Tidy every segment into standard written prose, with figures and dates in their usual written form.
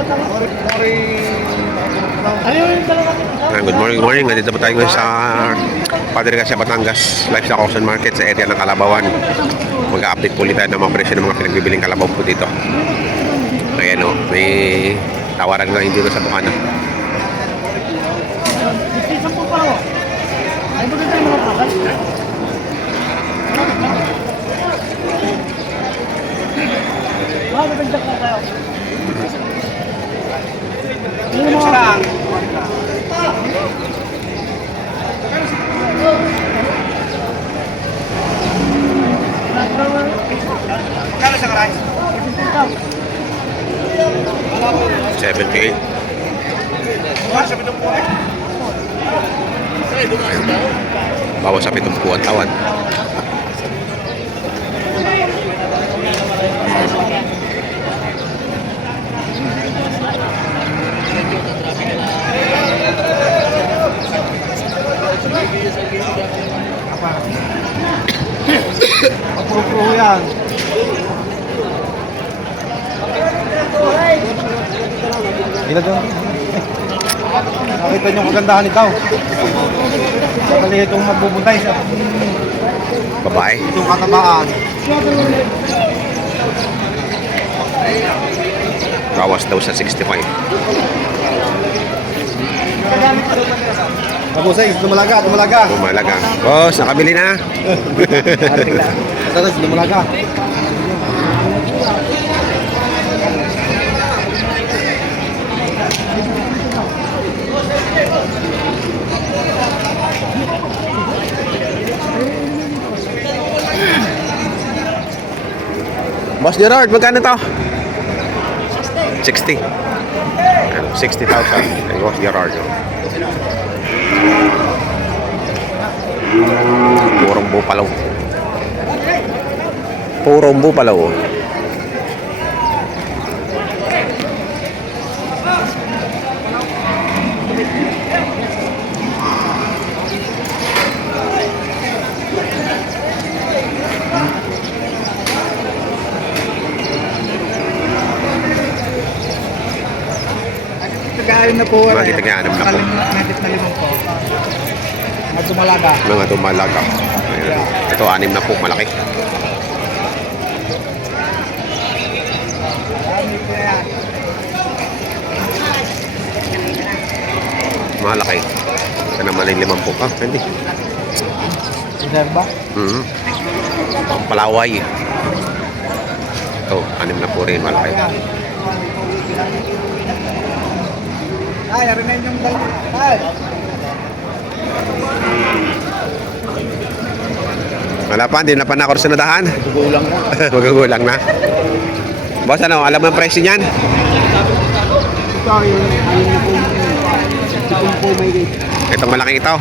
Good morning, good morning. Nandito po tayo ngayon sa Padre Garcia, Batangas, Livestock Auction Market sa area ng Kalabawan. Mag-update po ulit tayo ng mga presyo ng mga pinagbibiling kalabaw po dito. Ayan o, may tawaran na hindi sa Bukana. Magkano sa karay? 78. Bawas sa 70 ang tawad. Apuro-puro yan. Ilan doon? Nakita niyo kagandahan ito. Sakali itong magbubuntay sa Babae. itong katabaan. Bawas daw sa 65. Mabusay, lumalaga. Lumalaga. Boss, nakabili na. Tapos lumalaga. Boss Gerard, magkano to? 60. 60,000. Ay, Boss Gerard. Purong bupalaw. Purong bupalaw. Tagaayon na po. Mga kitag-aanam na po. Natit na limang po. Mga dumalaga. Mga dumalaga. Ayan. Ito, 6 na po, malaki. Malaki. Ito naman ay 5 po. Ah, hindi. Reserva? Ang palaway. Ito, 6 na po rin, malaki. Ay, arin na yung dalawa. Ay! Wala pa, hindi na pa nakursunadahan. Gugulang na. Magugulang na. Boss, ano, alam mo ang presyo niyan? Ito yung ayun na po. Itong po may gate. Itong malaking ito.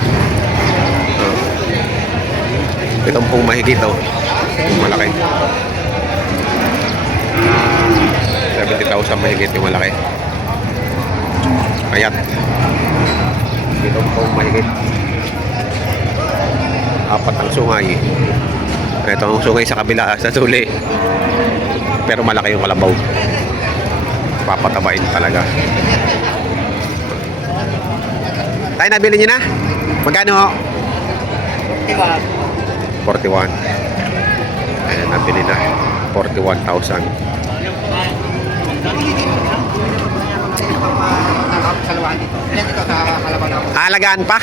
Itong pong mahigit ito. Yung malaki. 70,000 mahigit yung malaki. Kayat. Itong pong mahigit. 4 ang sungay. Ito ang sungay sa kabila, sa suli. Pero malaki yung kalabaw. Papatabain talaga. Tayo, nabili niyo na? Magkano ho? 41. Ayan, nabili na. 41,000. Alagaan pa?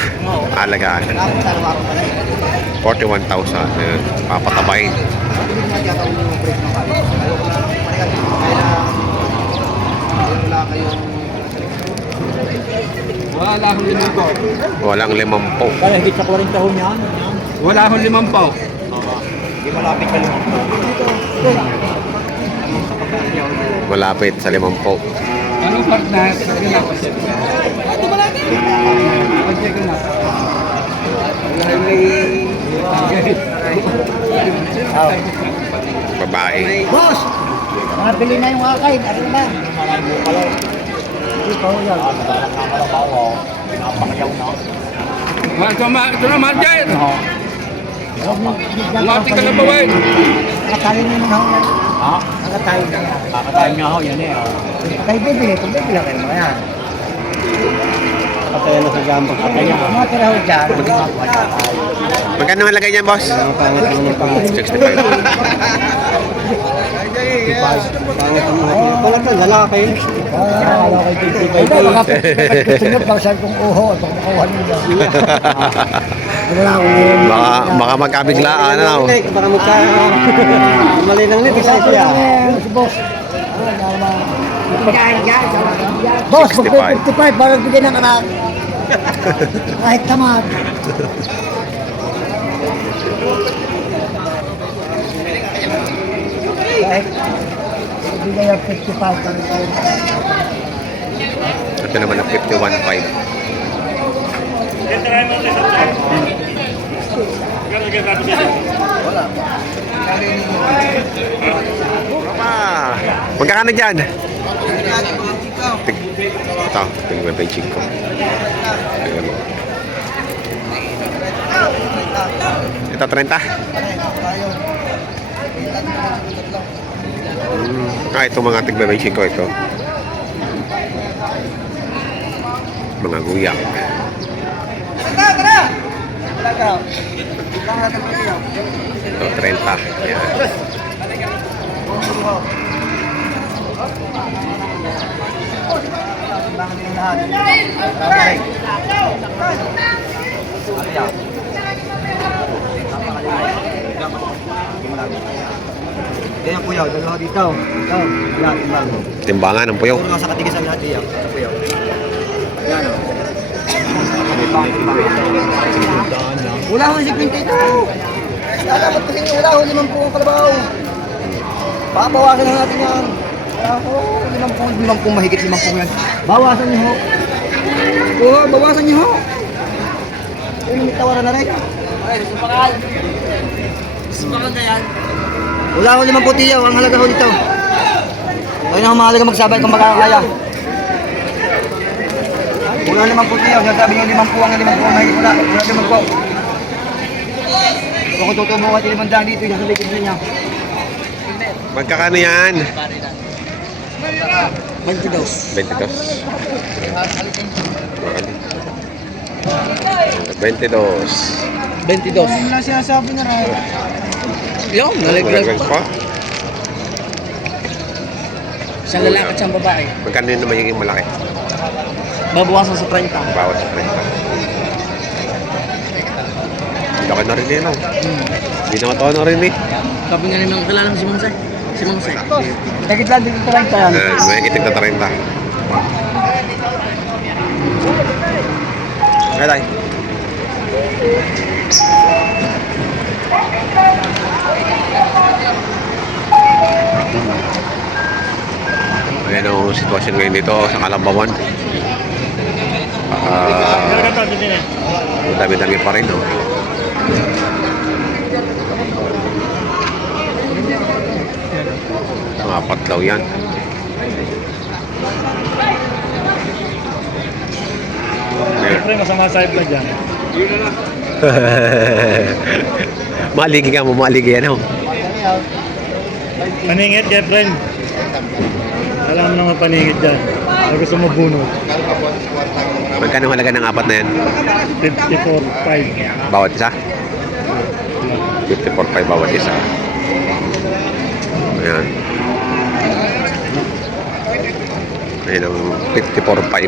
Alagaan. 41,000. Ayan, papatabain. Wala akong 5 po. Walang 50. Kaya higit sa 40 taon yan. Wala akong 5 po. Hindi malapit sa 5 po. Malapit sa 50. Anong partner? Sige na. Ito malapit. Sige na. Babae. Boss! Nabili na yung akay. Ano na? Ito yan. Napakayaw na. Ito na, Marjan! Umati ka na ba, Wayne? Nakakain mo na. Ha? Nakatayo na yan. Kakatayin nga ho, yan eh. Tayo bibili, kung bibili kayo mga yan. Kakatayin na sa gamba. Kakatayin nga. Mga tira ho dyan, mga wala. Magkano ang lagay niyan, boss? 65. Pala to, lalaki. Wala kayo titibay. Hindi, gusto nyo, pagsal kong uho, at makukuha nyo. Wala akong yun. Baka magkabiglaan, ano? Baka mali lang nito sa siya. Si boss. Boss, 65. 55, parang bigyan ng anak. Kahit tamad. Kahit bigyan ng 55 parang tayo. Ito naman ang 51.5. Magkakano dyan? Ito, tingnan pa yung chick ko. Ayan mo. Ito, 30? Ito mga tigbe-benching ko ito. Mga guyang. Ito, 30. Ayan. Kaya kuya, dalawa dito. Ito, lahat ng bago. Timbangan ng puyaw. Puro nga sa katigasan lahat diyan. Ito kuya. Yan o. Wala akong 52. Dapat kasi wala akong 50 kalabaw. Papawasan na natin yan. Wala ako, 50 mahigit 50 yan. Bawasan niyo ho. Oo, bawasan niyo ho. May tawaran na rin. Ay, supakal. Supakal na yan. Wala akong 50 tiyaw, ang halaga ko dito. Kaya na humahalaga magsabay kung makakaya. Wala 50 tiyaw, sasabi niyo 50 ang 50 mahigit wala. Wala 50. Kung tutubo ka 500 dito, sasabi ko sa niya. Magkakano yan? 22. 22. 22. 22. Yung na sinasabi na rin. Yung, Nalaglag pa? Isang lalaki at isang babae. Magkano yun naman yung malaki? Babawasan sa 30. Bawat sa 30. Laki na rin yun, no? Hindi na matawa na rin eh. Sabi nga naman kilala si Mansay. Si Mansay. Dagit lang dito 30 yan. May kitig na 30. Ay, tay. Ayan ang sitwasyon ngayon dito sa Kalabawan. Dami-dami pa rin, no? Mga patlaw yan. Siyempre, masama sa vlog dyan. Maligi ka mo, maligi yan, no? Paningit, Jeffrey. Alam mo naman paningit dyan. Pag gusto mo bunot. Magkano halaga ng apat na yan? 54.5. Bawat isa? 54.5 bawat isa. Ayan. Ayan ang 54.5.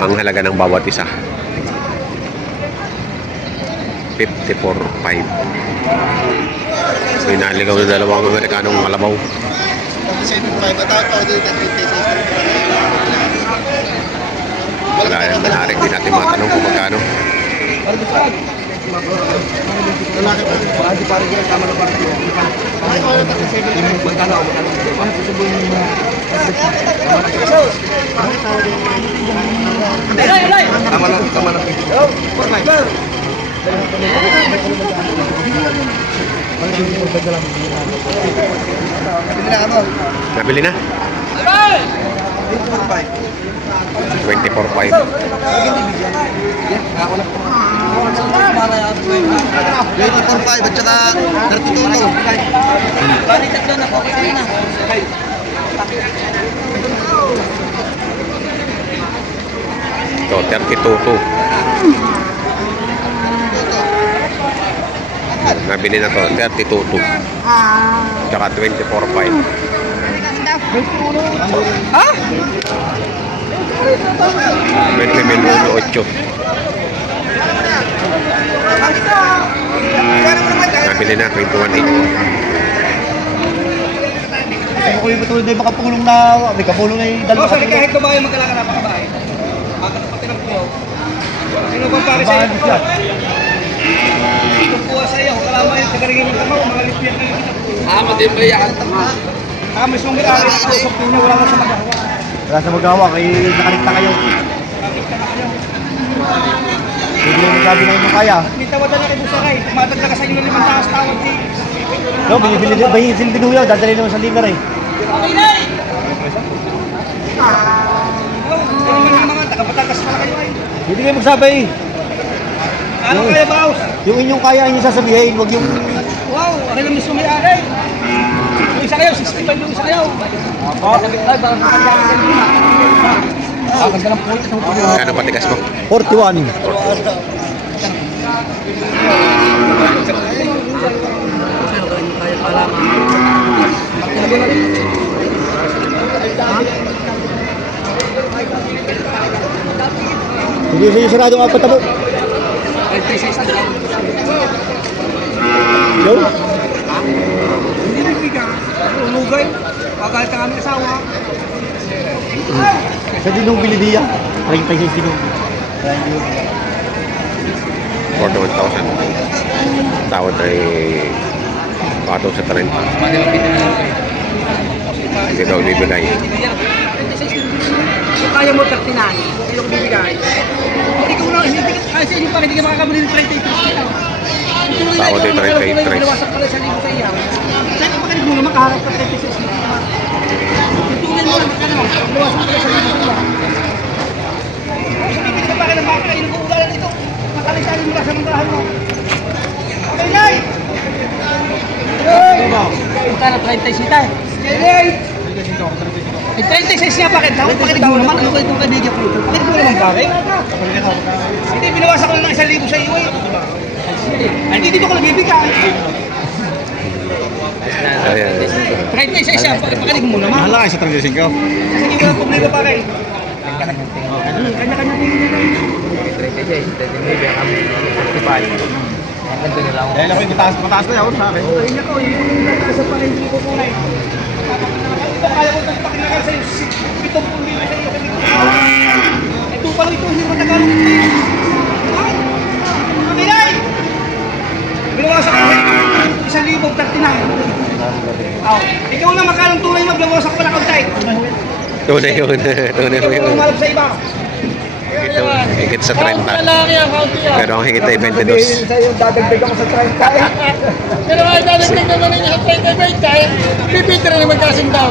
Ang halaga ng bawat isa. 54.5. So, inaligaw na dalawang Amerikanong kalabaw. Wala yan, manarik din natin matanong kung magkano. Nabili na? 24.5. 24.5 at saka 32 to. Ito, 32.2. Nabili na to, 32.2. Tsaka 24.5. Ha? 20.8. Nabili na, 21.8. Ako ko yung patuloy na makapulong na, may kapulong na yung dalawa. Sorry, kahit kumain magkalaga na pakabahay. Bakit pati ng puyo? Sino bang pare sa iyo? Kung kuha sa iyo, kalama yung tagarigin yung kamaw, mga lipian na yung matimbre yan. Mas mong gano'n, usap niyo, wala na sa magawa. Wala sa magawa, kaya nakaligta kayo. Hindi mo sabi na yung kaya. May tawadan na kayo sa kay, tumatag na ka sa inyo ng 5 taas tawag di. No, binibili din huyaw, dadali naman sa liver eh. Okay na! Ano man ang mga taga-Batangas pala kayo ay? Hindi kayo magsabay. Ano kaya ba, Aus? Yung inyong kaya ang inyong sasabihin, huwag yung... Wow, akin ang mismo may-ari. Yung isa kayo, 65 yung isa kayo. Ano patigas mo? 41. Hindi sa yung siradong apat na po. Yo? Hindi bibigyan. Umugay. Pagalit ang aming asawa. Sa dinong bilidiya. 36 dinong. 41,000. Tawad ay pataw sa 30. Hindi daw bibigay. Kung kaya mo 39, hindi ko bibigay. Hindi ko na, hindi ka, kasi yung pang hindi ka makakabili ng 33. Tawad ay 33. Binawasak pala sa libo sa iya. Saan ka makinig mo na makaharap ka 36 na? Tunay mo na magkano, binawasak pala sa libo sa iya. Kung sabihin ka pa ka ng baka, inuulan dito. Makalisanin mo lang sa mandahan mo. Okay, Nay! Magkano 36 tayo? Nay! 36 nga bakit? Pakinig mo naman. Ano ko itong kanigyan ko ito? Pakinig mo naman bakit? Hindi, binawasan ko lang ng 1,000 sa iyo eh. Ay, hindi dito ko nagbibigay. Ayan. 36 siya, pakinig mo naman. Hala kayo sa 35 ko. Sige, walang problema pa kayo. Kanya-kanya tingin nila. Dahil ako yung mataas na yun sa akin. Ay, nako, yung nasa pa rin ko po na eh. Ito, kaya ko itong pakinagal sa'yo. 70 libo sa'yo. Ito pala ito, hindi mo nagalong ito. Ay! Kaminay! Binawasak ko 1,039. Aw, ikaw na magkalang tunay mo, binawasak ko na kaunti. Tunay yun. Tunay mo yun. Humalap sa iba. Ito, higit sa 30. Pero ang higit ay 22. Sa'yo, dadagdag ako sa 30 eh. Pero ay dadagdag naman ninyo sa 20-20, pipitra naman kasing daw.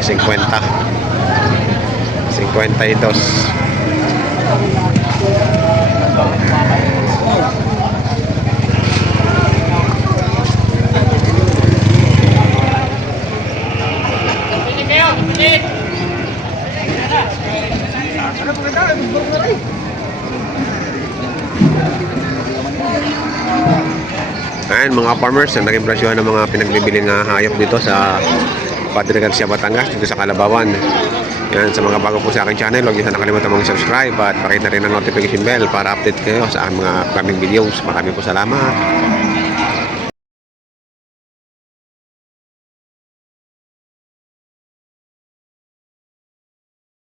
50. 52. Ayan mga farmers, ang naging presyo ng mga pinagbibili ng hayop dito sa Padre Garcia, Batangas, dito sa Kalabawan. Yan, sa mga bago po sa aking channel, huwag niyo sana nakalimutan mag-subscribe at pakita rin ang notification bell para update kayo sa mga upcoming videos. Maraming po salamat.